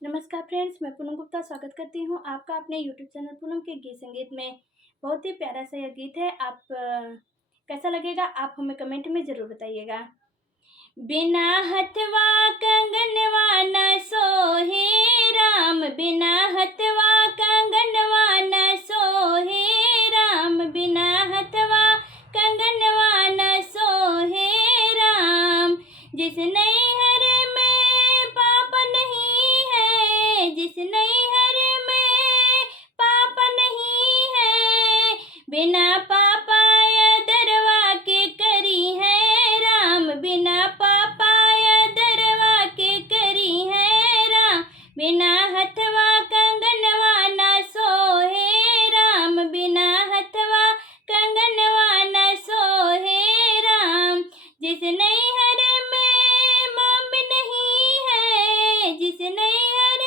नमस्कार फ्रेंड्स, मैं पूनम गुप्ता स्वागत करती हूँ आपका अपने यूट्यूब चैनल पूनम के गीत संगीत में। बहुत ही प्यारा सा यह गीत है। आप कैसा लगेगा आप हमें कमेंट में ज़रूर बताइएगा। बिना हथवा कंगनवा न सोहे राम, बिना हथवा कंगनवा न सोहे राम, बिना हथवा कंगनवा न सोहे राम। जिस नैहर में पाप नहीं है, जिस नैहर में पाप नहीं है, बिना पापाय दरवा के करी है राम, बिना पापाय दरवा के करी है राम। बिना हथवा कंगनवा न सोहे राम, बिना हथवा कंगनवा न सोहे राम। जिस नैहर में मम नहीं है, जिस नैहर